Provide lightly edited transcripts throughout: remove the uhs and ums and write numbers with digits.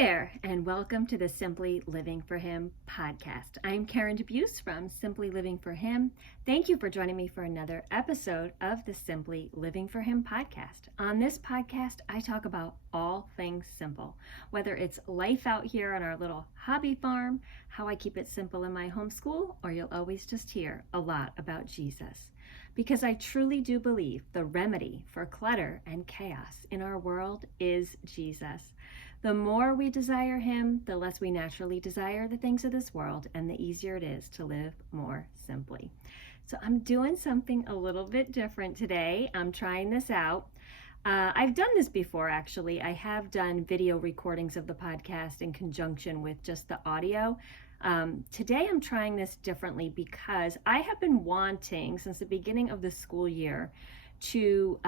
there, and welcome to the Simply Living for Him podcast. I'm Karen DeBuse from Simply Living for Him. Thank you for joining me for another episode of the Simply Living for Him podcast. On this podcast, I talk about all things simple, whether it's life out here on our little hobby farm, how I keep it simple in my homeschool, or you'll always just hear a lot about Jesus. Because I truly do believe the remedy for clutter and chaos in our world is Jesus. The more we desire Him, the less we naturally desire the things of this world, and the easier it is to live more simply. So I'm doing something a little bit different today. I'm trying this out. I've done this before, actually. I have done video recordings of the podcast in conjunction with just the audio. Today I'm trying this differently because I have been wanting since the beginning of the school year to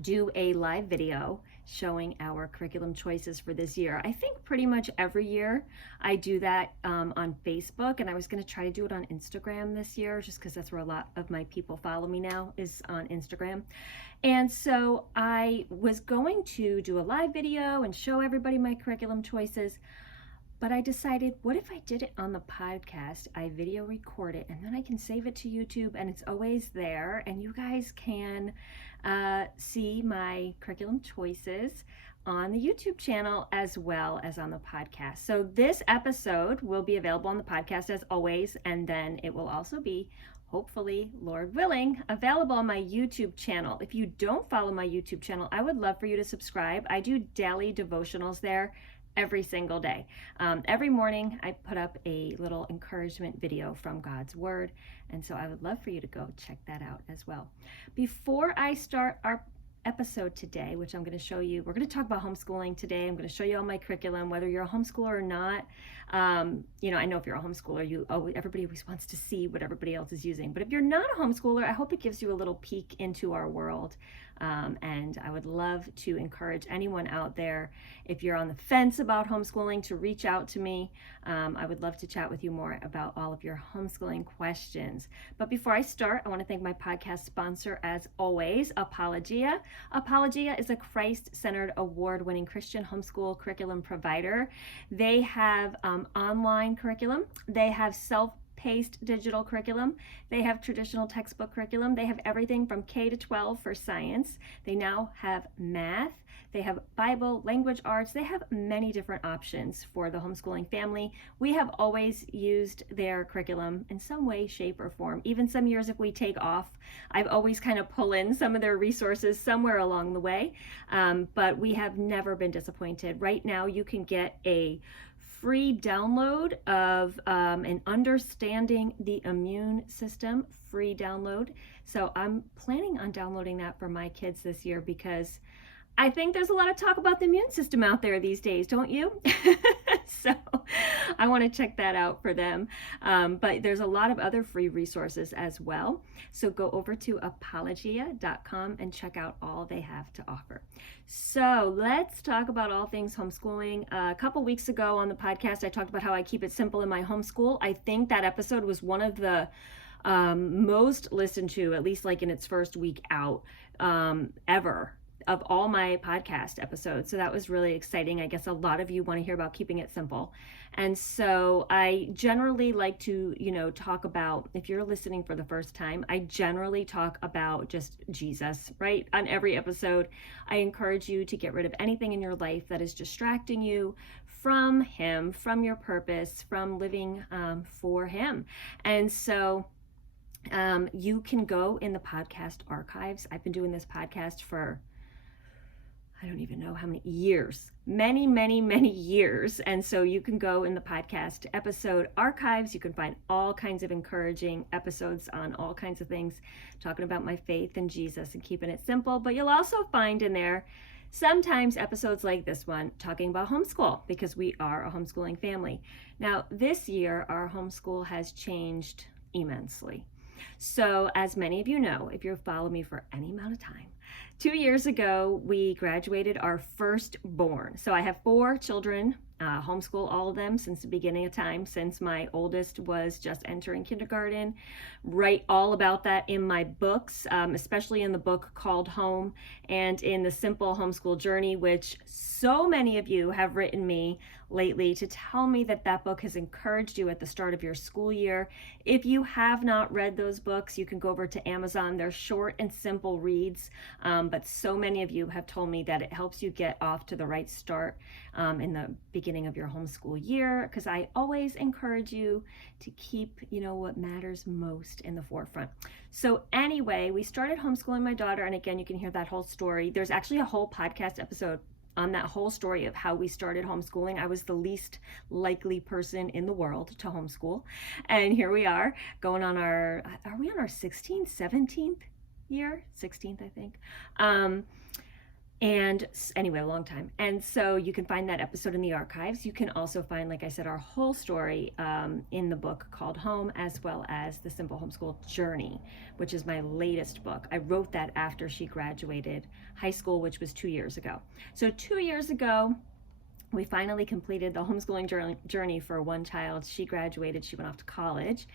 do a live video showing our curriculum choices for this year. I think pretty much every year I do that on Facebook, and I was going to try to do it on Instagram this year just because that's where a lot of my people follow me now, is on Instagram. And so I was going to do a live video and show everybody my curriculum choices, but I decided, what if I did it on the podcast? I video record it and then I can save it to YouTube, and it's always there, and you guys can see my curriculum choices on the YouTube channel as well as on the podcast. So this episode will be available on the podcast as always, and then it will also be, hopefully, Lord willing, available on my YouTube channel. If you don't follow my YouTube channel, I would love for you to subscribe. I do daily devotionals there every single day. Every morning I put up a little encouragement video from God's Word, and so I would love for you to go check that out as well. Before I start our episode today, which I'm going to show you, we're going to talk about homeschooling today. I'm going to show you all my curriculum, whether you're a homeschooler or not. I know if you're a homeschooler, everybody always wants to see what everybody else is using. But if you're not a homeschooler, I hope it gives you a little peek into our world. And I would love to encourage anyone out there, if you're on the fence about homeschooling, to reach out to me. I would love to chat with you more about all of your homeschooling questions. But before I start, I want to thank my podcast sponsor, as always, Apologia. Apologia is a Christ-centered, award-winning Christian homeschool curriculum provider. They have online curriculum. They have self-paced digital curriculum. They have traditional textbook curriculum. They have everything from K to 12 for science. They now have math. They have Bible, language arts. They have many different options for the homeschooling family. We have always used their curriculum in some way, shape, or form. Even some years if we take off, I've always kind of pull in some of their resources somewhere along the way, but we have never been disappointed. Right now you can get a free download of an Understanding the Immune System free download. So I'm planning on downloading that for my kids this year because I think there's a lot of talk about the immune system out there these days, don't you? So I want to check that out for them. But there's a lot of other free resources as well. So go over to apologia.com and check out all they have to offer. So let's talk about all things homeschooling. A couple weeks ago on the podcast, I talked about how I keep it simple in my homeschool. I think that episode was one of the most listened to, at least like in its first week out, ever, of all my podcast episodes. So that was really exciting. I guess a lot of you want to hear about keeping it simple. And so I generally like to, talk about, if you're listening for the first time, I generally talk about just Jesus, right? On every episode, I encourage you to get rid of anything in your life that is distracting you from Him, from your purpose, from living for Him. And so you can go in the podcast archives. I've been doing this podcast for I don't even know how many years, many, many, many years. And so you can go in the podcast episode archives. You can find all kinds of encouraging episodes on all kinds of things, talking about my faith in Jesus and keeping it simple. But you'll also find in there sometimes episodes like this one talking about homeschool, because we are a homeschooling family. Now, this year, our homeschool has changed immensely. So as many of you know, if you've followed me for any amount of time, 2 years ago, we graduated our firstborn. So I have 4 children homeschool all of them since the beginning of time, since my oldest was just entering kindergarten. Write all about that in my books, especially in the book called Home and in the Simple Homeschool Journey, which so many of you have written me lately to tell me that that book has encouraged you at the start of your school year. If you have not read those books, you can go over to Amazon. They're short and simple reads, but so many of you have told me that it helps you get off to the right start in the beginning of your homeschool year, because I always encourage you to keep, what matters most in the forefront. So anyway, we started homeschooling my daughter, and again, you can hear that whole story. There's actually a whole podcast episode on that whole story of how we started homeschooling. I was the least likely person in the world to homeschool. And here we are going on are we on our 16th, 17th year? 16th, I think. And anyway, a long time. And so you can find that episode in the archives. You can also find, like I said, our whole story in the book called Home, as well as the Simple Homeschool Journey, which is my latest book. I wrote that after she graduated high school, which was 2 years ago. So 2 years ago, we finally completed the homeschooling journey for one child. She graduated, she went off to college,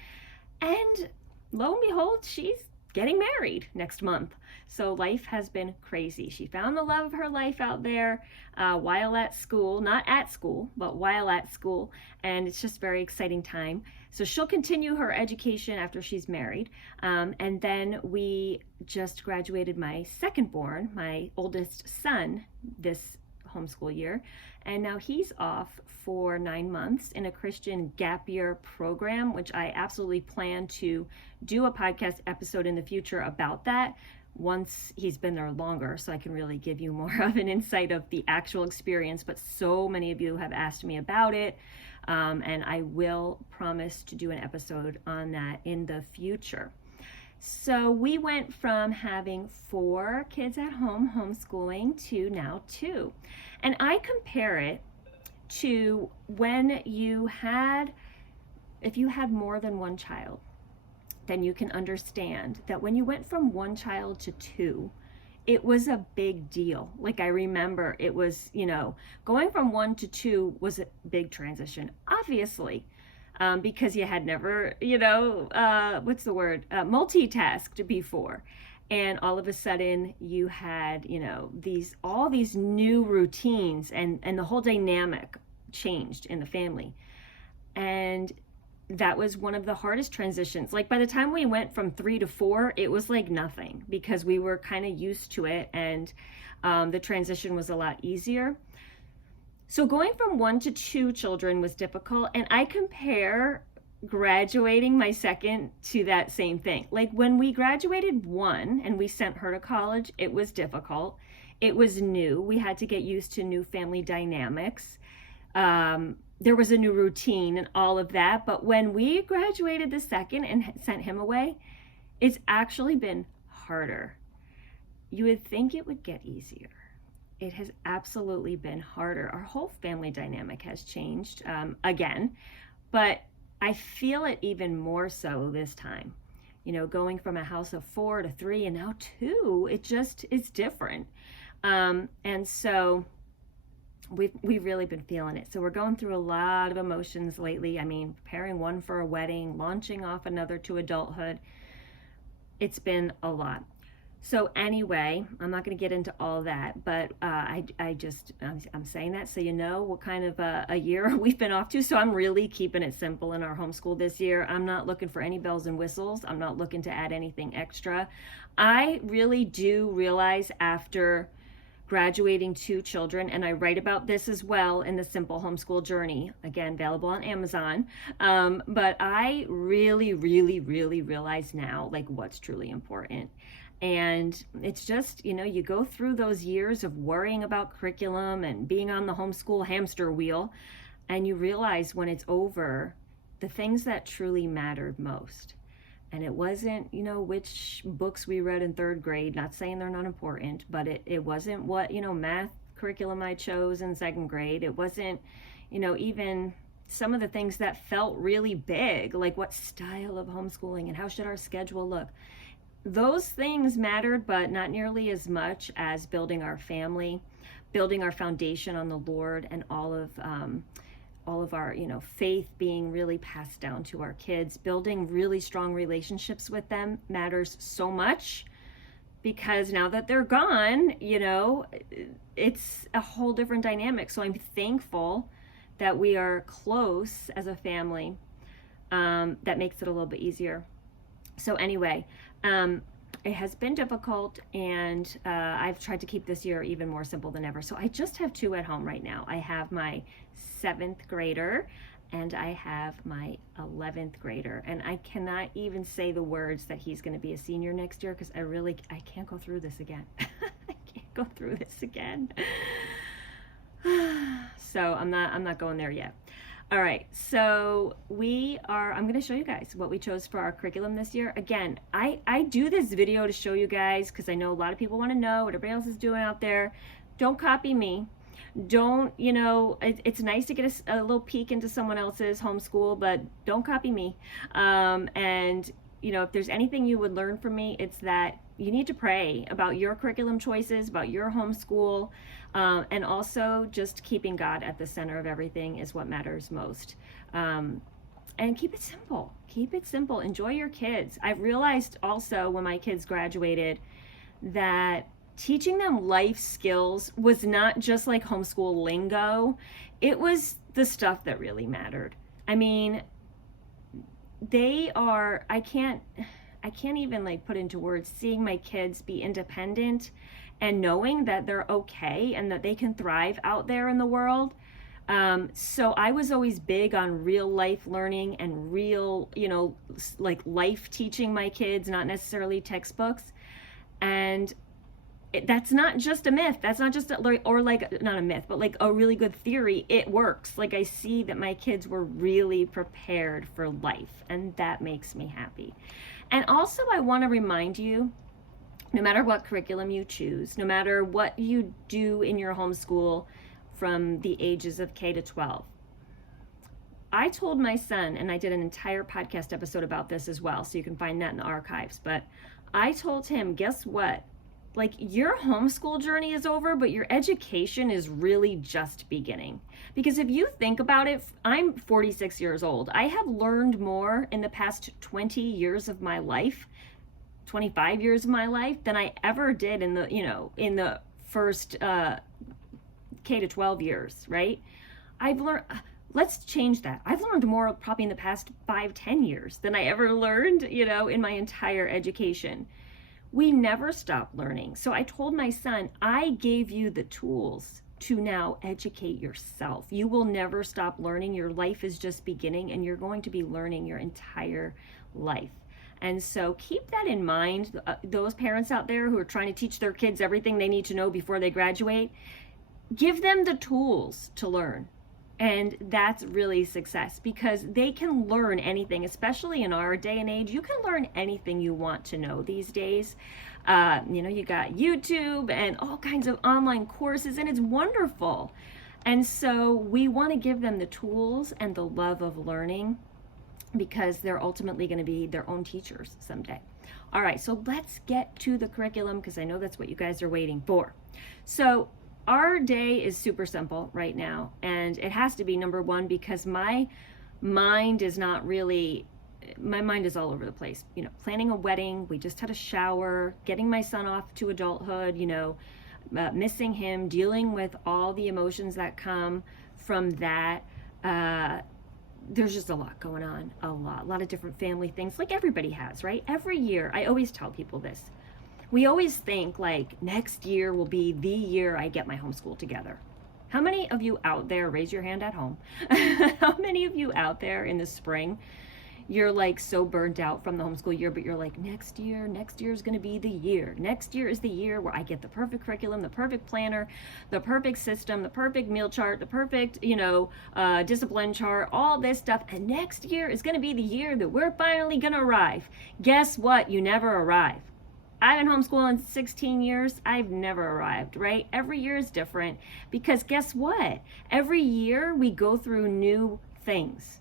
and lo and behold, she's getting married next month. So life has been crazy. She found the love of her life out there while at school, not at school, but while at school. And it's just a very exciting time. So she'll continue her education after she's married. And then we just graduated my second born, my oldest son, this homeschool year. And now he's off for 9 months in a Christian gap year program, which I absolutely plan to do a podcast episode in the future about that once he's been there longer, so I can really give you more of an insight of the actual experience. But so many of you have asked me about it, and I will promise to do an episode on that in the future. So we went from having 4 kids at home homeschooling to now 2. And I compare it to when if you had more than one child, then you can understand that when you went from 1 child to 2, it was a big deal. Like, I remember it was, going from 1 to 2 was a big transition, obviously. Because you had never, multitasked before. And all of a sudden you had, all these new routines, and the whole dynamic changed in the family. And that was one of the hardest transitions. Like, by the time we went from 3 to 4, it was like nothing, because we were kind of used to it, and the transition was a lot easier. So going from 1 to 2 children was difficult, and I compare graduating my second to that same thing. Like, when we graduated 1 and we sent her to college, it was difficult. It was new. We had to get used to new family dynamics. There was a new routine and all of that. But when we graduated the second and sent him away, it's actually been harder. You would think it would get easier. It has absolutely been harder. Our whole family dynamic has changed again, but I feel it even more so this time. Going from a house of 4 to 3 and now 2, it's different. And so we've really been feeling it. So we're going through a lot of emotions lately. I mean, preparing one for a wedding, launching off another to adulthood. It's been a lot. So anyway, I'm not going to get into all that, but I'm saying that so you know what kind of a year we've been off to. So I'm really keeping it simple in our homeschool this year. I'm not looking for any bells and whistles. I'm not looking to add anything extra. I really do realize after graduating 2 children, and I write about this as well in the Simple Homeschool Journey, again, available on Amazon. But I really, really, really realize now, like, what's truly important. And it's just, you go through those years of worrying about curriculum and being on the homeschool hamster wheel, and you realize when it's over, the things that truly mattered most. And it wasn't, which books we read in 3rd grade, not saying they're not important, but it wasn't what, math curriculum I chose in 2nd grade. It wasn't, even some of the things that felt really big, like what style of homeschooling and how should our schedule look. those things mattered, but not nearly as much as building our family, building our foundation on the Lord, and all of our, faith being really passed down to our kids. Building really strong relationships with them matters so much, because now that they're gone, it's a whole different dynamic. So I'm thankful that we are close as a family. That makes it a little bit easier. So anyway, it has been difficult, and I've tried to keep this year even more simple than ever. So I just have two at home right now. I have my 7th grader and I have my 11th grader, and I cannot even say the words that he's going to be a senior next year, because I can't go through this again. I can't go through this again. So I'm not going there yet. All right, so I'm going to show you guys what we chose for our curriculum this year. Again, I do this video to show you guys because I know a lot of people want to know what everybody else is doing out there. Don't copy me. Don't, it's nice to get a little peek into someone else's homeschool, but don't copy me. And, if there's anything you would learn from me, it's that you need to pray about your curriculum choices, about your homeschool, and also just keeping God at the center of everything is what matters most. And keep it simple. Keep it simple. Enjoy your kids. I've realized also when my kids graduated that teaching them life skills was not just like homeschool lingo. It was the stuff that really mattered. I mean, I can't even put into words seeing my kids be independent and knowing that they're okay and that they can thrive out there in the world. So I was always big on real life learning and real, life teaching my kids, not necessarily textbooks. And that's not just a myth. That's not just not a myth, but a really good theory. It works. I see that my kids were really prepared for life, and that makes me happy. And also I want to remind you, no matter what curriculum you choose, no matter what you do in your homeschool from the ages of K to 12, I told my son, and I did an entire podcast episode about this as well, so you can find that in the archives, but I told him, guess what? Your homeschool journey is over, but your education is really just beginning. Because if you think about it, I'm 46 years old. I have learned more in the past 20 years of my life, 25 years of my life, than I ever did in the first K to 12 years, right? I've learned, let's change that. I've learned more probably in the past 5-10 years than I ever learned, in my entire education. We never stop learning. So I told my son, I gave you the tools to now educate yourself. You will never stop learning. Your life is just beginning, and you're going to be learning your entire life. And so keep that in mind. Those parents out there who are trying to teach their kids everything they need to know before they graduate, give them the tools to learn. And that's really success, because they can learn anything, especially in our day and age. You can learn anything you want to know these days. You got YouTube and all kinds of online courses, and it's wonderful. And so we want to give them the tools and the love of learning, because they're ultimately going to be their own teachers someday. All right, so let's get to the curriculum, because I know that's what you guys are waiting for. So our day is super simple right now, and it has to be, number one, because my mind is all over the place. Planning a wedding, we just had a shower, getting my son off to adulthood, missing him, dealing with all the emotions that come from that. There's just a lot going on, a lot of different family things, like everybody has, right? Every year, I always tell people this. We always think next year will be the year I get my homeschool together. How many of you out there, raise your hand at home, how many of you out there in the spring, you're so burnt out from the homeschool year, but you're next year is going to be the year. Next year is the year where I get the perfect curriculum, the perfect planner, the perfect system, the perfect meal chart, the perfect, discipline chart, all this stuff. And next year is going to be the year that we're finally going to arrive. Guess what? You never arrive. I've been homeschooling 16 years. I've never arrived, right? Every year is different, because guess what? Every year we go through new things.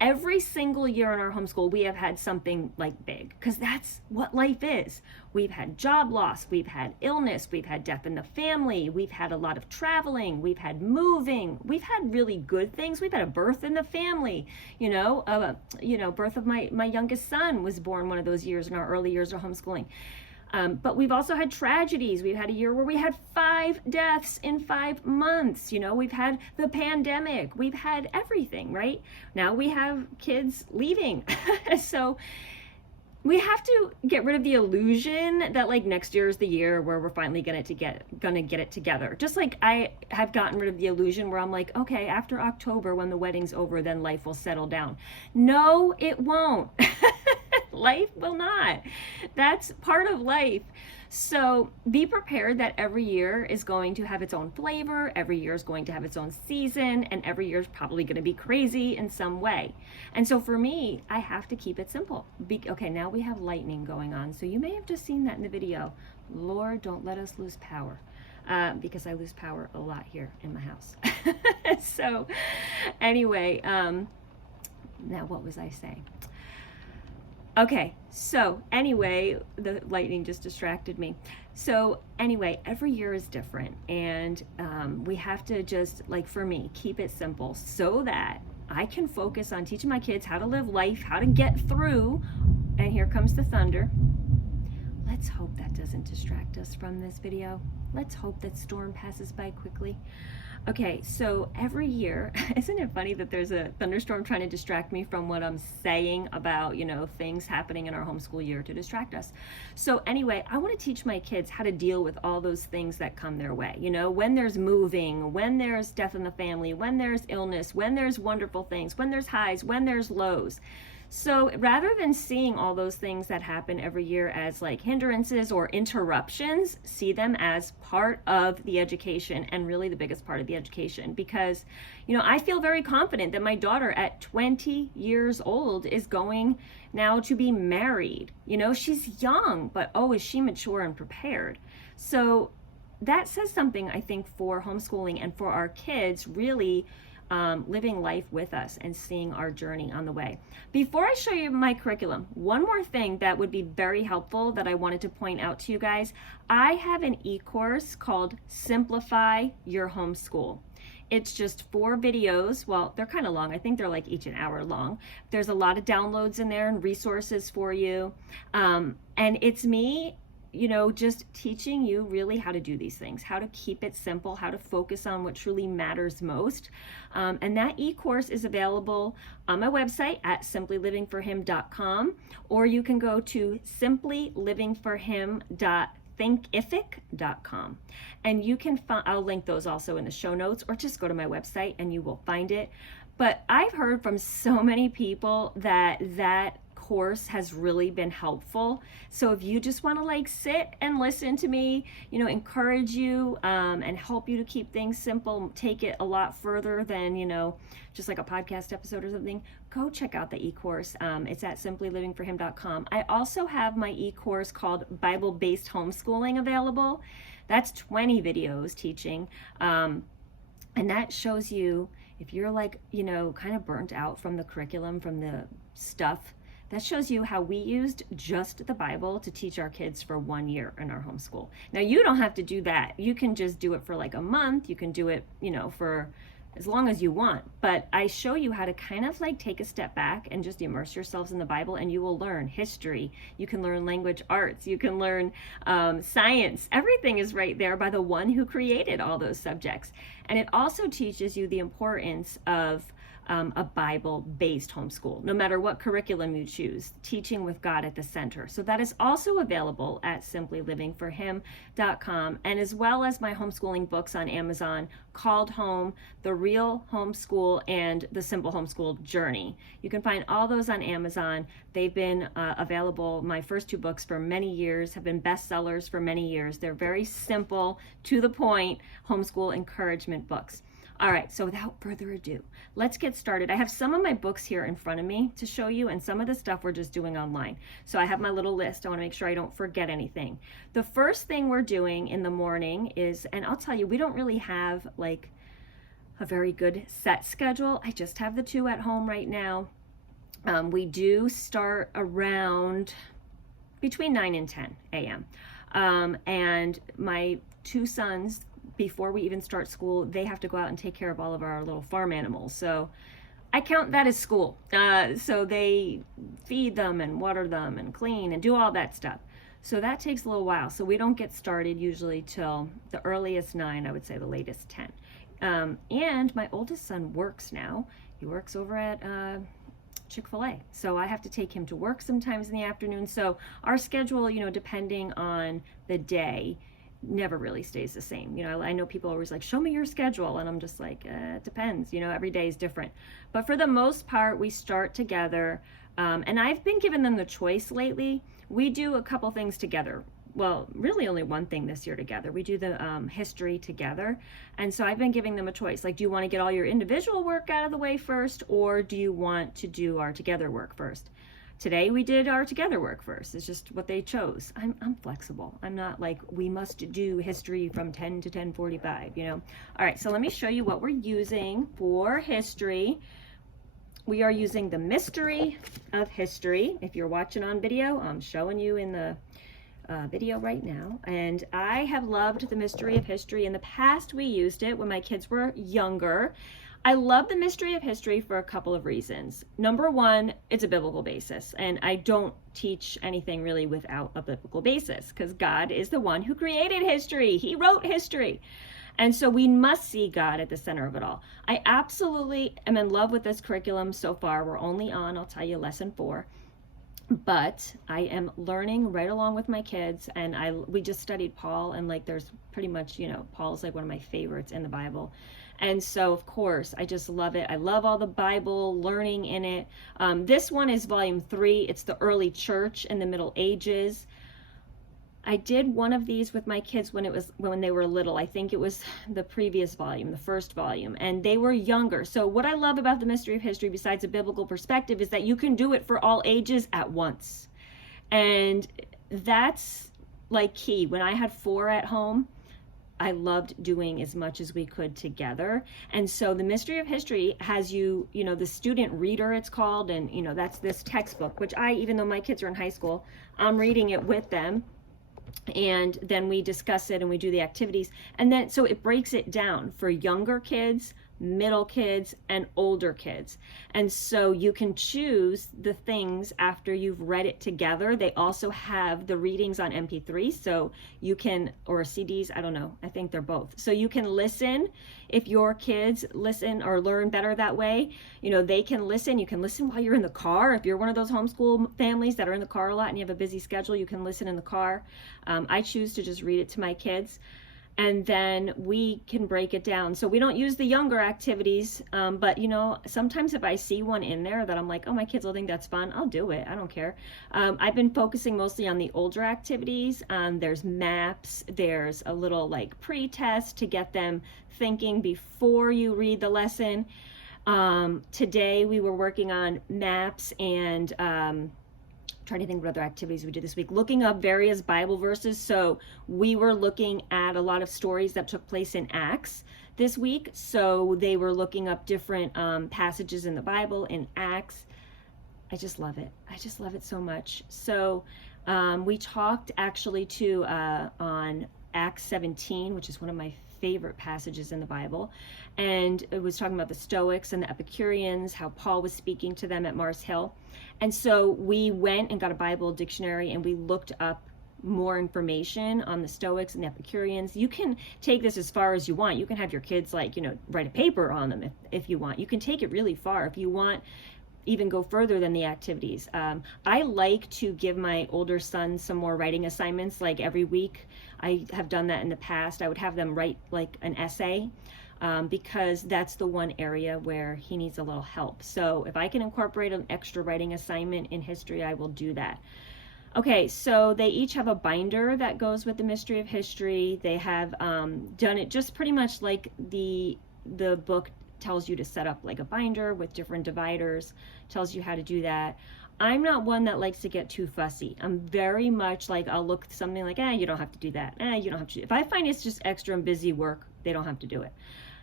Every single year in our homeschool, we have had something like big, because that's what life is. We've had job loss, we've had illness, we've had death in the family, we've had a lot of traveling, we've had moving, we've had really good things. We've had a birth in the family, birth of my youngest son was born one of those years in our early years of homeschooling. But we've also had tragedies. We've had a year where we had 5 deaths in 5 months. We've had the pandemic. We've had everything, right? Now we have kids leaving. So we have to get rid of the illusion that like next year is the year where we're finally gonna get it together. Just like I have gotten rid of the illusion where I'm like, okay, after October when the wedding's over, then life will settle down. No, it won't. Life will not. That's part of life. So be prepared that every year is going to have its own flavor, every year is going to have its own season, and every year is probably going to be crazy in some way. And so for me, I have to keep it simple. Okay, now we have lightning going on. So you may have just seen that in the video. Lord, don't let us lose power. Because I lose power a lot here in my house. So anyway, now what was I saying? Okay, so anyway, the lightning just distracted me. So anyway, every year is different, and we have to just, like for me, keep it simple so that I can focus on teaching my kids how to live life, how to get through, and here comes the thunder. Let's hope that doesn't distract us from this video. Let's hope that storm passes by quickly. Okay, so every year, isn't it funny that there's a thunderstorm trying to distract me from what I'm saying about, things happening in our homeschool year to distract us. So anyway, I want to teach my kids how to deal with all those things that come their way. When there's moving, when there's death in the family, when there's illness, when there's wonderful things, when there's highs, when there's lows. So rather than seeing all those things that happen every year as like hindrances or interruptions, see them as part of the education, and really the biggest part of the education. Because, I feel very confident that my daughter at 20 years old is going now to be married. She's young, but is she mature and prepared? So that says something, I think, for homeschooling and for our kids really living life with us and seeing our journey on the way. Before I show you my curriculum, one more thing that would be very helpful that I wanted to point out to you guys. I have an e-course called Simplify Your Homeschool. It's just 4 videos. Well, they're kind of long. I think they're like each an hour long. There's a lot of downloads in there and resources for you. And it's me just teaching you really how to do these things, how to keep it simple, how to focus on what truly matters most. And that e-course is available on my website at simplylivingforhim.com, or you can go to simplylivingforhim.thinkific.com. And you can I'll link those also in the show notes, or just go to my website and you will find it. But I've heard from so many people that course has really been helpful. So if you just want to sit and listen to me, encourage you and help you to keep things simple, take it a lot further than, just like a podcast episode or something, go check out the e-course. It's at simplylivingforhim.com. I also have my e-course called Bible-Based Homeschooling available. That's 20 videos teaching. And that shows you, if you're kind of burnt out from the curriculum, from the stuff, that shows you how we used just the Bible to teach our kids for 1 year in our homeschool. Now, you don't have to do that. You can just do it for a month. You can do it, for as long as you want. But I show you how to kind of take a step back and just immerse yourselves in the Bible, and you will learn history. You can learn language arts. You can learn science. Everything is right there by the one who created all those subjects. And it also teaches you the importance of a Bible-based homeschool, no matter what curriculum you choose, teaching with God at the center. So that is also available at simplylivingforhim.com, and as well as my homeschooling books on Amazon called Home, The Real Homeschool, and The Simple Homeschool Journey. You can find all those on Amazon. They've been available, my first 2 books, for many years, have been bestsellers for many years. They're very simple, to the point, homeschool encouragement books. All right, so without further ado, let's get started. I have some of my books here in front of me to show you, and some of the stuff we're just doing online. So I have my little list. I want to make sure I don't forget anything. The first thing we're doing in the morning is, and I'll tell you, we don't really have a very good set schedule. I just have the 2 at home right now. We do start around between 9 and 10 a.m. And my two sons, before we even start school, they have to go out and take care of all of our little farm animals. So I count that as school. So they feed them and water them and clean and do all that stuff. So that takes a little while. So we don't get started usually till the earliest 9, I would say the latest 10. And my oldest son works now. He works over at Chick-fil-A. So I have to take him to work sometimes in the afternoon. So our schedule, depending on the day, never really stays the same. I know people are always like, show me your schedule. And I'm just like, it depends. Every day is different. But for the most part, we start together. And I've been giving them the choice lately. We do a couple things together. Well, really only one thing this year together. We do the history together. And so I've been giving them a choice. Like, do you want to get all your individual work out of the way first, or do you want to do our together work first? Today we did our together work first. It's just what they chose. I'm flexible. I'm not like, we must do history from 10 to 10:45, All right, so let me show you what we're using for history. We are using the Mystery of History. If you're watching on video, I'm showing you in the video right now. And I have loved the Mystery of History. In the past, we used it when my kids were younger. I love the Mystery of History for a couple of reasons. Number one, it's a biblical basis, and I don't teach anything really without a biblical basis, because God is the one who created history. He wrote history. And so we must see God at the center of it all. I absolutely am in love with this curriculum so far. We're only on, I'll tell you, lesson 4. But I am learning right along with my kids, and we just studied Paul, and there's pretty much, Paul's one of my favorites in the Bible. And so, of course, I just love it. I love all the Bible learning in it. This one is volume 3. It's the early church in the Middle Ages. I did one of these with my kids when they were little. I think it was the previous volume, the first volume, and they were younger. So what I love about the Mystery of History, besides a biblical perspective, is that you can do it for all ages at once. And that's key. When I had 4 at home, I loved doing as much as we could together. And so the Mystery of History has the student reader, it's called, and that's this textbook, which even though my kids are in high school, I'm reading it with them. And then we discuss it and we do the activities. And then, so it breaks it down for younger kids, middle kids, and older kids. And so you can choose the things after you've read it together. They also have the readings on MP3, so you can, or CDs, I don't know, I think they're both. So you can listen. If your kids listen or learn better that way, they can listen. You can listen while you're in the car. If you're one of those homeschool families that are in the car a lot and you have a busy schedule, you can listen in the car. I choose to just read it to my kids. And then we can break it down. So we don't use the younger activities, but sometimes if I see one in there that I'm like, oh, my kids will think that's fun, I'll do it. I don't care. I've been focusing mostly on the older activities. There's maps. There's a little pre-test to get them thinking before you read the lesson. Today we were working on maps and trying to think what other activities we did this week, looking up various Bible verses. So we were looking at a lot of stories that took place in Acts this week. So they were looking up different passages in the Bible in Acts. I just love it. I just love it so much. So we talked actually too on Acts 17, which is one of my favorite passages in the Bible. And it was talking about the Stoics and the Epicureans, how Paul was speaking to them at Mars Hill. And so we went and got a Bible dictionary and we looked up more information on the Stoics and the Epicureans. You can take this as far as you want. You can have your kids write a paper on them if you want. You can take it really far if you want, even go further than the activities. I like to give my older son some more writing assignments every week. I have done that in the past. I would have them write an essay because that's the one area where he needs a little help. So if I can incorporate an extra writing assignment in history, I will do that. Okay, so they each have a binder that goes with the Mystery of History. They have done it just pretty much like the book tells you to set up a binder with different dividers, tells you how to do that. I'm not one that likes to get too fussy. I'm very much I'll look at something you don't have to do that. You don't have to. If I find it's just extra and busy work, they don't have to do it.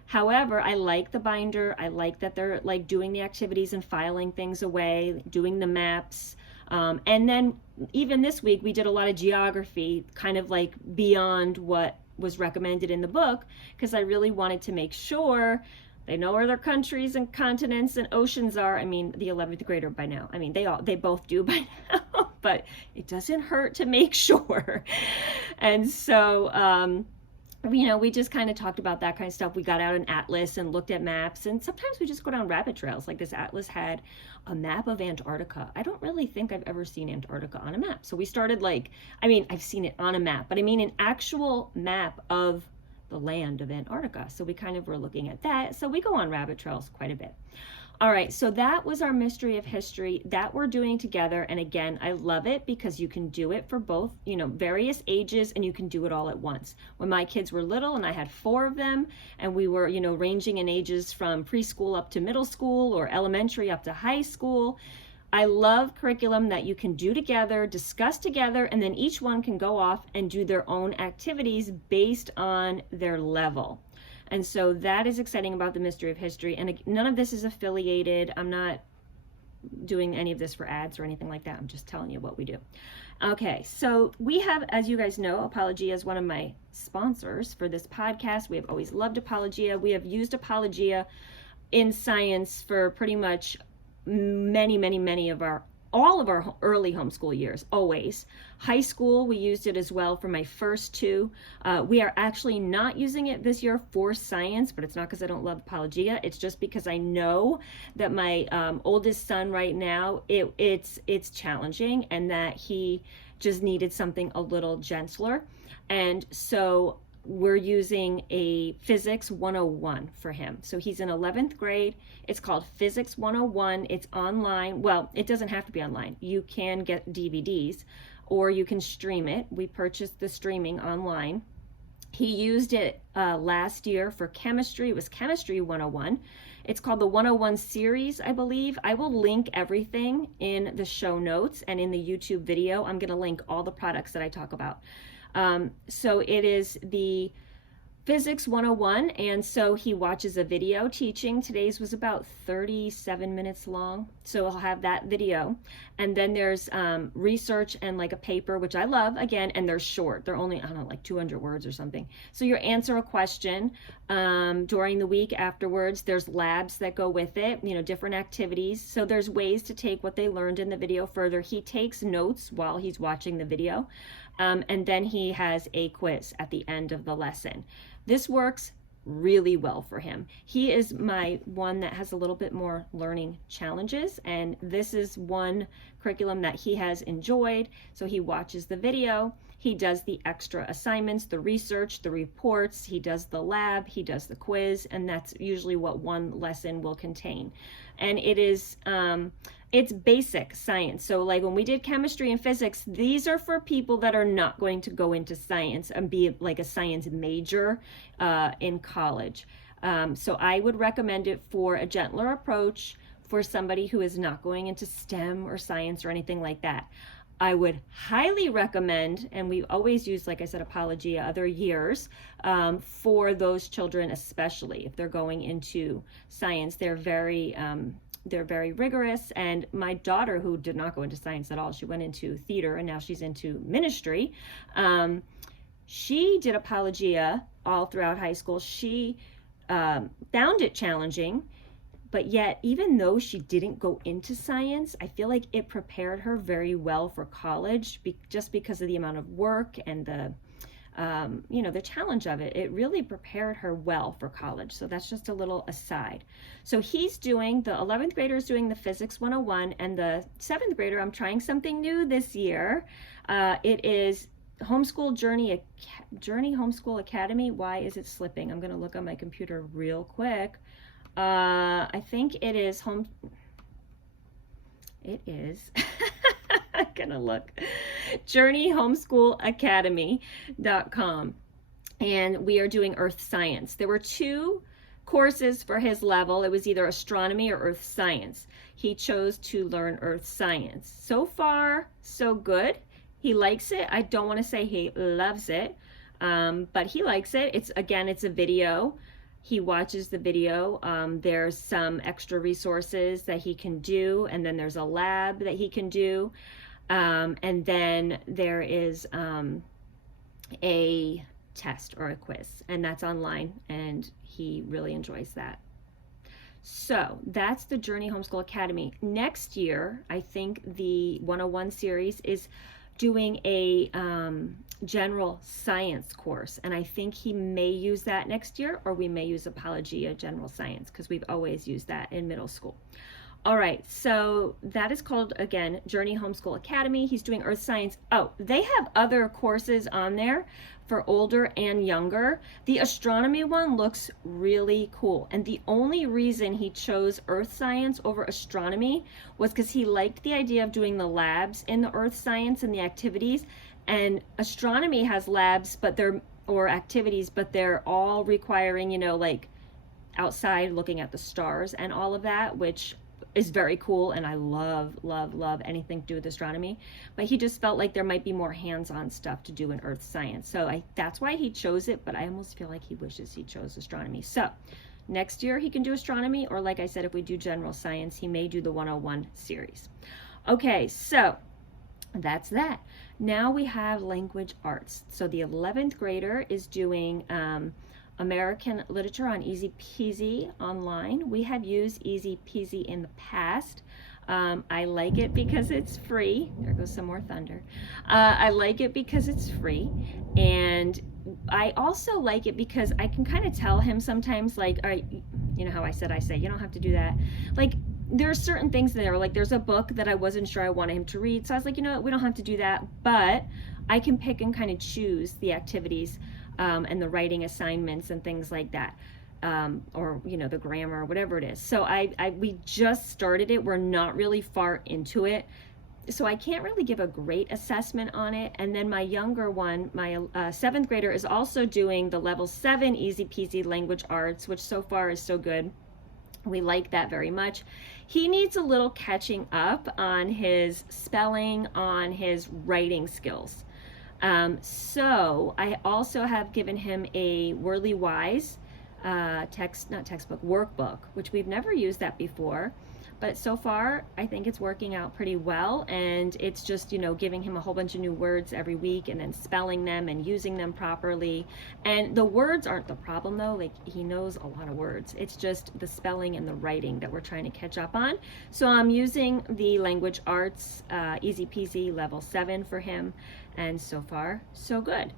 However, I like the binder. I like that they're like doing the activities and filing things away, doing the maps. And then even this week, we did a lot of geography, kind of like beyond what was recommended in the book, because I really wanted to make sure they know where their countries and continents and oceans are. I mean, the 11th grader by now. I mean, they both do by now, but it doesn't hurt to make sure. And so, we just kind of talked about that kind of stuff. We got out an atlas and looked at maps, and sometimes we just go down rabbit trails. Like this atlas had a map of Antarctica. I don't really think I've ever seen Antarctica on a map. So we started I've seen it on a map, but I mean an actual map of the land of Antarctica. So we kind of were looking at that. So we go on rabbit trails quite a bit. All right, so that was our mystery of history that we're doing together. And again, I love it because you can do it for both, various ages, and you can do it all at once. When my kids were little, and I had 4 of them, and we were, ranging in ages from preschool up to middle school or elementary up to high school, I love curriculum that you can do together, discuss together, and then each one can go off and do their own activities based on their level. And so that is exciting about the mystery of history. And none of this is affiliated. I'm not doing any of this for ads or anything like that. I'm just telling you what we do. Okay, so we have, as you guys know, Apologia is one of my sponsors for this podcast. We have always loved Apologia. We have used Apologia in science for pretty much many of all of our early homeschool years, always. High school, we used it as well for my first 2. We are actually not using it this year for science, but it's not because I don't love Apologia. It's just because I know that my oldest son right now, it's challenging, and that he just needed something a little gentler. And so we're using a Physics 101 for him. So he's in 11th grade. It's called Physics 101. It's online. Well, it doesn't have to be online. You can get DVDs or you can stream it. We purchased the streaming online. He used it last year for chemistry. It was Chemistry 101. It's called the 101 series, I believe. I will link everything in the show notes and in the YouTube video. I'm going to link all the products that I talk about. So it is the Physics 101, and so he watches a video teaching. Today's was about 37 minutes long, so I'll have that video. And then there's research and like a paper, which I love, again, and they're short. They're only, I don't know, like 200 words or something. So you answer a question during the week afterwards. There's labs that go with it, different activities. So there's ways to take what they learned in the video further. He takes notes while he's watching the video. And then he has a quiz at the end of the lesson. This works really well for him. He is my one that has a little bit more learning challenges, and this is one curriculum that he has enjoyed. So he watches the video, he does the extra assignments, the research, the reports, he does the lab, he does the quiz, and that's usually what one lesson will contain. And it is it's basic science. So like when we did chemistry and physics, these are for people that are not going to go into science and be like a science major in college. So I would recommend it for a gentler approach for somebody who is not going into STEM or science or anything like that. I would highly recommend, and we always use, like I said, Apologia other years, for those children, especially if they're going into science. They're very rigorous. And my daughter, who did not go into science at all, she went into theater and now she's into ministry. She did Apologia all throughout high school. She found it challenging, but yet even though she didn't go into science, I feel like it prepared her very well for college, just because of the amount of work and the challenge of it. It really prepared her well for college. So that's just a little aside. So he's doing, the 11th grader is doing the Physics 101, and the 7th grader, I'm trying something new this year. It is Homeschool Journey Homeschool Academy. Why is it slipping? I'm going to look on my computer real quick. I think it is I'm gonna look. JourneyHomeschoolAcademy.com. And we are doing Earth Science. There were 2 courses for his level. It was either astronomy or earth science. He chose to learn earth science. So far, so good. He likes it. I don't want to say he loves it, but he likes it. It's a video. he watches the video. There's some extra resources that he can do, and then there's a lab that he can do, and then there is a test or a quiz, and that's online, and he really enjoys that. So that's the Journey Homeschool Academy. Next year, I think the 101 series is doing a general science course, and I think he may use that next year, or we may use Apologia General Science, because we've always used that in middle school. All right, so that is called, again, Journey Homeschool Academy. He's doing Earth Science. Oh, they have other courses on there for older and younger. The astronomy one looks really cool. And the only reason he chose Earth Science over astronomy was because he liked the idea of doing the labs in the Earth Science and the activities. And astronomy has labs, or activities, but they're all requiring, like outside looking at the stars and all of that, which is very cool, and I love anything to do with astronomy. But he just felt like there might be more hands-on stuff to do in Earth Science, so that's why he chose it. But I almost feel like he wishes he chose astronomy. So next year he can do astronomy, or like I said, if we do general science, he may do the 101 series. Okay, so that's that. Now we have language arts. So the 11th grader is doing American literature on Easy Peasy online. We have used Easy Peasy in the past. I like it because it's free. There goes some more thunder. I like it because it's free, and I also like it because I can kind of tell him sometimes, like, all right, you know how I say you don't have to do that. Like, there are certain things in there, like there's a book that I wasn't sure I wanted him to read, so I was like, you know what, we don't have to do that, but I can pick and kind of choose the activities and the writing assignments and things like that, or the grammar, whatever it is. So we just started it. We're not really far into it, so I can't really give a great assessment on it. And then my younger one, my 7th grader, is also doing the level 7 Easy Peasy language arts, which so far is so good. We like that very much. He needs a little catching up on his spelling, on his writing skills. So I also have given him a Wordly Wise workbook, which we've never used that before, but so far I think it's working out pretty well. And it's just, giving him a whole bunch of new words every week, and then spelling them and using them properly. And the words aren't the problem though. Like, he knows a lot of words. It's just the spelling and the writing that we're trying to catch up on. So I'm using the language arts Easy Peasy level 7 for him, and so far so good.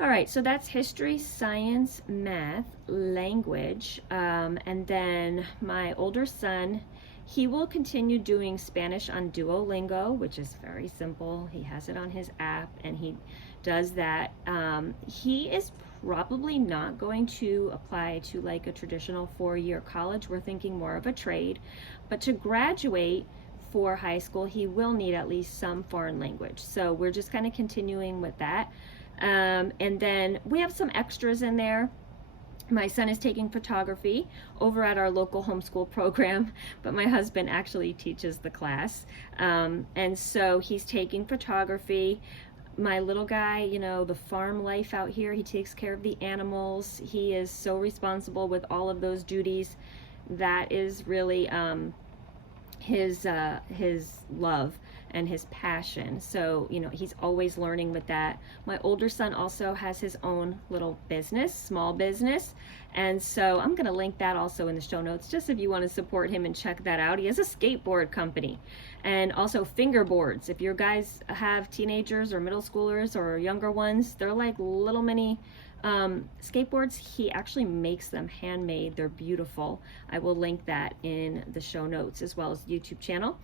All right, so that's history, science, math, language, and then my older son, he will continue doing Spanish on Duolingo, which is very simple. He has it on his app, and he does that. He is probably not going to apply to like a traditional 4-year college. We're thinking more of a trade, but to graduate for high school, he will need at least some foreign language. So we're just kind of continuing with that. And then we have some extras in there. My son is taking photography over at our local homeschool program, but my husband actually teaches the class. And so he's taking photography. My little guy, the farm life out here, he takes care of the animals. He is so responsible with all of those duties. That is really his love and his passion. So, he's always learning with that. My older son also has his own little business, small business. And so I'm going to link that also in the show notes, just if you want to support him and check that out. He has a skateboard company and also fingerboards. If your guys have teenagers or middle schoolers or younger ones, they're like little mini skateboards. He actually makes them handmade. They're beautiful. I will link that in the show notes, as well as the YouTube channel.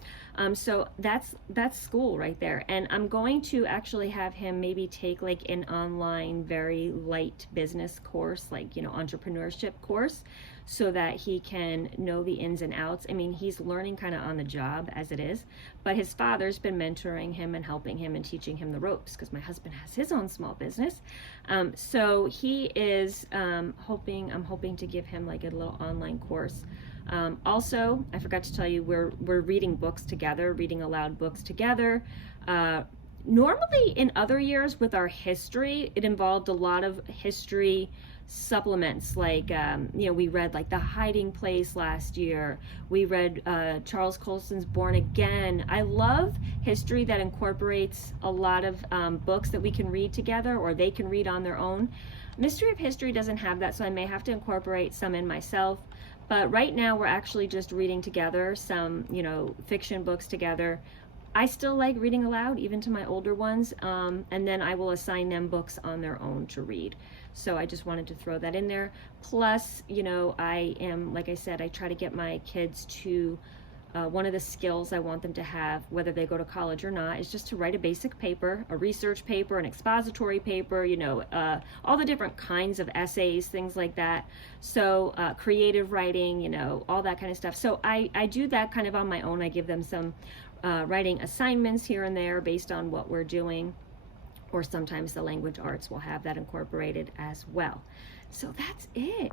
So that's school right there. And I'm going to actually have him maybe take like an online, very light business course, like, entrepreneurship course, so that he can know the ins and outs. I mean, he's learning kind of on the job as it is, but his father's been mentoring him and helping him and teaching him the ropes, because my husband has his own small business. So he is I'm hoping to give him like a little online course. Also, I forgot to tell you, we're reading books together, reading aloud books together. Normally in other years with our history, it involved a lot of history supplements like, we read like The Hiding Place last year. We read Charles Colson's Born Again. I love history that incorporates a lot of books that we can read together or they can read on their own. Mystery of History doesn't have that, so I may have to incorporate some in myself. But right now we're actually just reading together some, fiction books together. I still like reading aloud, even to my older ones, and then I will assign them books on their own to read. So I just wanted to throw that in there. Plus, I am, like I said, I try to get my kids to, one of the skills I want them to have, whether they go to college or not, is just to write a basic paper, a research paper, an expository paper, all the different kinds of essays, things like that. So creative writing, all that kind of stuff. So I do that kind of on my own. I give them some writing assignments here and there based on what we're doing, or sometimes the language arts will have that incorporated as well. So that's it.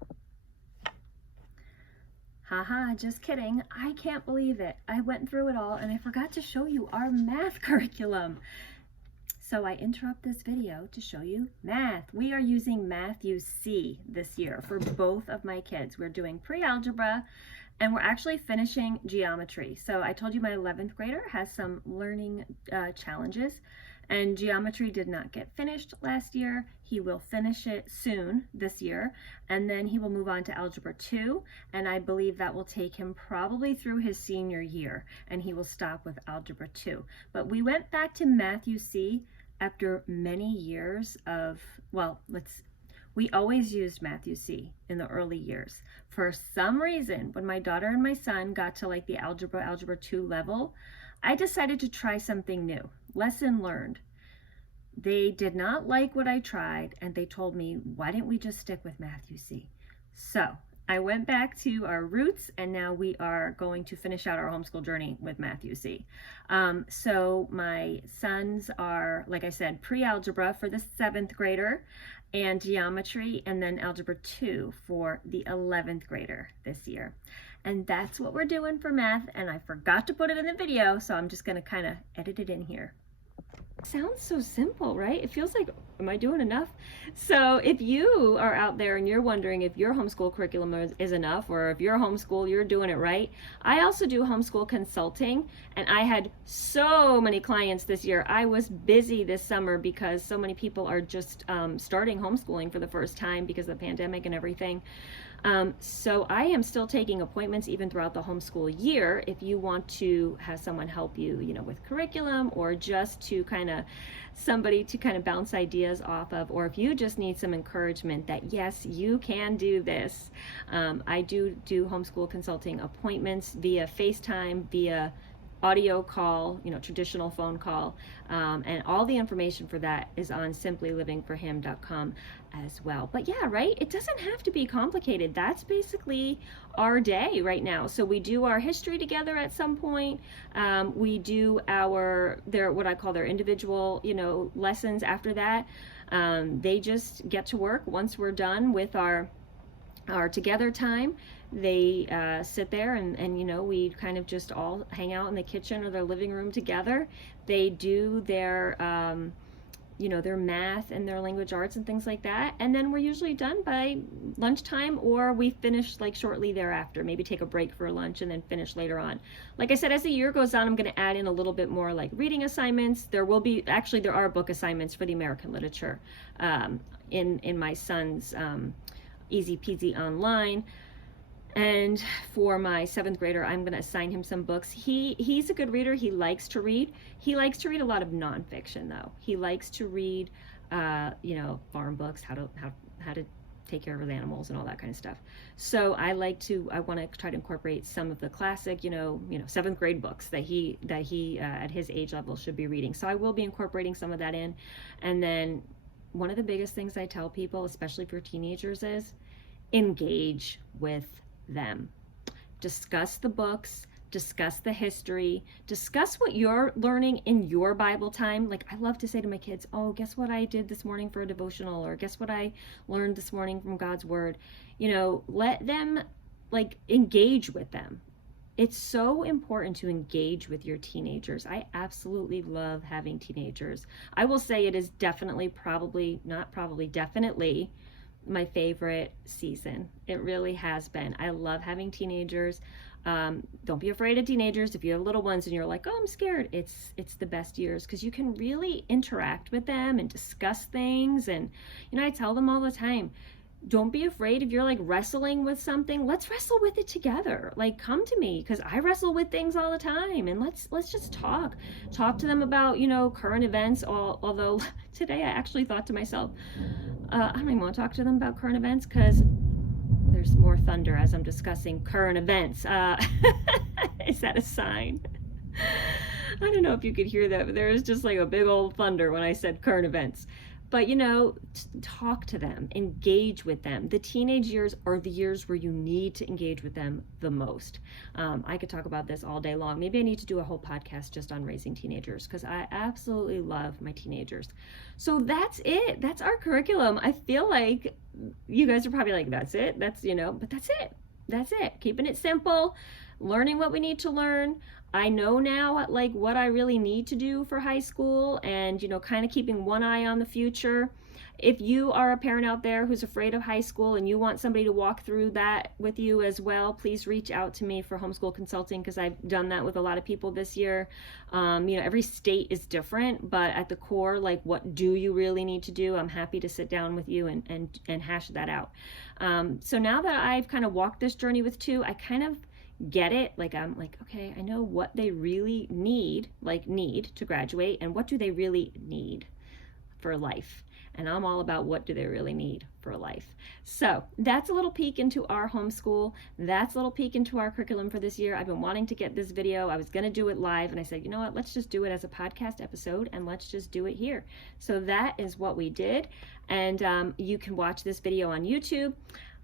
Haha, just kidding. I can't believe it. I went through it all and I forgot to show you our math curriculum. So I interrupt this video to show you math. We are using Matthew C this year for both of my kids. We're doing pre-algebra and we're actually finishing geometry. So I told you my 11th grader has some learning challenges, and geometry did not get finished last year. He will finish it soon this year, and then he will move on to Algebra 2, and I believe that will take him probably through his senior year, and he will stop with Algebra 2. But we went back to Matthew C after many years of, we always used Matthew C in the early years. For some reason, when my daughter and my son got to like the Algebra 2 level, I decided to try something new. Lesson learned. They did not like what I tried, and they told me, why didn't we just stick with Matthew C? So I went back to our roots, and now we are going to finish out our homeschool journey with Matthew C. So my sons are, like I said, pre-algebra for the 7th grader, and geometry, and then Algebra 2 for the 11th grader this year. And that's what we're doing for math, and I forgot to put it in the video, so I'm just gonna kind of edit it in here. Sounds so simple, right? It feels like, am I doing enough? So if you are out there and you're wondering if your homeschool curriculum is enough, or if you're homeschool, you're doing it right. I also do homeschool consulting, and I had so many clients this year. I was busy this summer because so many people are just starting homeschooling for the first time because of the pandemic and everything. So I am still taking appointments even throughout the homeschool year if you want to have someone help you, with curriculum, or just to somebody to bounce ideas off of, or if you just need some encouragement that yes, you can do this. I do homeschool consulting appointments via FaceTime, via audio call, traditional phone call, and all the information for that is on simplylivingforhim.com as well. But yeah, right, it doesn't have to be complicated. That's basically our day right now. So we do our history together at some point. We do what I call their individual lessons after that. They just get to work once we're done with our together time. They sit there and we kind of just all hang out in the kitchen or their living room together. They do their their math and their language arts and things like that, and then we're usually done by lunchtime, or we finish like shortly thereafter, maybe take a break for lunch and then finish later on. Like I said, as the year goes on, I'm going to add in a little bit more like reading assignments. There are book assignments for the American literature in my son's Easy Peasy Online. And for my 7th grader, I'm going to assign him some books. He's a good reader. He likes to read. He likes to read a lot of nonfiction, though. He likes to read, farm books, how to take care of his animals and all that kind of stuff. So I want to try to incorporate some of the classic, 7th grade books that he at his age level should be reading. So I will be incorporating some of that in. And then one of the biggest things I tell people, especially for teenagers, is engage with them. Discuss the books, discuss the history, discuss what you're learning in your Bible time. Like I love to say to my kids, oh, guess what I did this morning for a devotional, or guess what I learned this morning from God's word. Let them engage with them. It's so important to engage with your teenagers. I absolutely love having teenagers. I will say it is definitely, definitely my favorite season. It really has been. I love having teenagers. Don't be afraid of teenagers. If you have little ones and you're like, oh, I'm scared, it's the best years, because you can really interact with them and discuss things. And I tell them all the time, don't be afraid if you're like wrestling with something. Let's wrestle with it together. Like, come to me, because I wrestle with things all the time, and let's just talk to them about current events. Although today I actually thought to myself, I don't even want to talk to them about current events, because there's more thunder as I'm discussing current events. Is that a sign? I don't know if you could hear that, but there was just like a big old thunder when I said current events. But talk to them, engage with them. The teenage years are the years where you need to engage with them the most. I could talk about this all day long. Maybe I need to do a whole podcast just on raising teenagers, because I absolutely love my teenagers. So that's it. That's our curriculum. I feel like you guys are probably like, that's it? But that's it. That's it. Keeping it simple, learning what we need to learn. I know now like what I really need to do for high school, and kind of keeping one eye on the future. If you are a parent out there who's afraid of high school and you want somebody to walk through that with you as well, please reach out to me for homeschool consulting, because I've done that with a lot of people this year. Every state is different, but at the core, like, what do you really need to do? I'm happy to sit down with you and hash that out. So now that I've kind of walked this journey with two, I kind of get it. Like, I'm like, okay, I know what they really need to graduate, and what do they really need for life. And I'm all about what do they really need for life. So that's a little peek into our homeschool. That's a little peek into our curriculum for this year. I've been wanting to get this video. I was going to do it live, and I said, you know what, let's just do it as a podcast episode, and let's just do it here. So that is what we did. And you can watch this video on YouTube.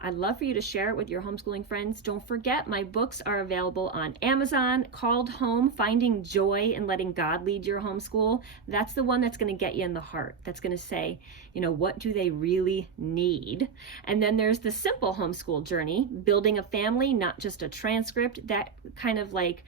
I'd love for you to share it with your homeschooling friends. Don't forget, my books are available on Amazon, called Home, Finding Joy in Letting God Lead Your Homeschool. That's the one that's going to get you in the heart. That's going to say, what do they really need? And then there's the simple homeschool journey, building a family, not just a transcript. That kind of like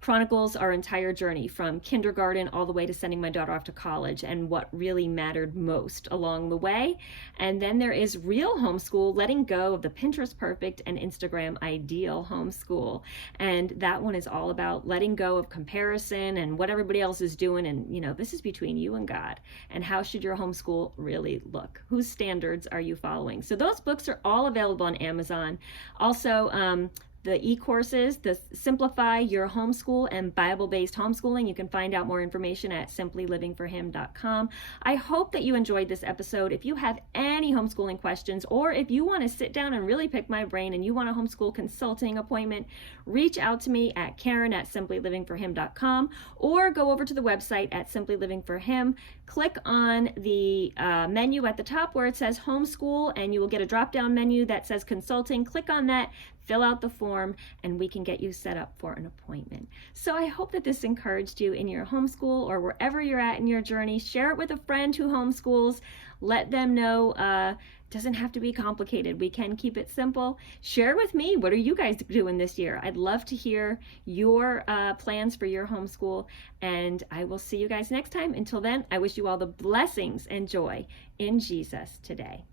chronicles our entire journey from kindergarten all the way to sending my daughter off to college, and what really mattered most along the way. And then there is Real Homeschool, letting go of the Pinterest perfect and Instagram ideal homeschool. And that one is all about letting go of comparison and what everybody else is doing. And, this is between you and God. And how should your homeschool really look? Whose standards are you following? So those books are all available on Amazon. Also, the e-courses, the Simplify Your Homeschool and Bible-Based Homeschooling. You can find out more information at simplylivingforhim.com. I hope that you enjoyed this episode. If you have any homeschooling questions, or if you want to sit down and really pick my brain and you want a homeschool consulting appointment, reach out to me at Karen@simplylivingforhim.com, or go over to the website at Simply Living for Him. Click on the menu at the top where it says homeschool, and you will get a drop-down menu that says consulting. Click on that, fill out the form, and we can get you set up for an appointment. So I hope that this encouraged you in your homeschool or wherever you're at in your journey. Share it with a friend who homeschools. Let them know it doesn't have to be complicated. We can keep it simple. Share with me, what are you guys doing this year? I'd love to hear your plans for your homeschool, and I will see you guys next time. Until then, I wish you all the blessings and joy in Jesus today.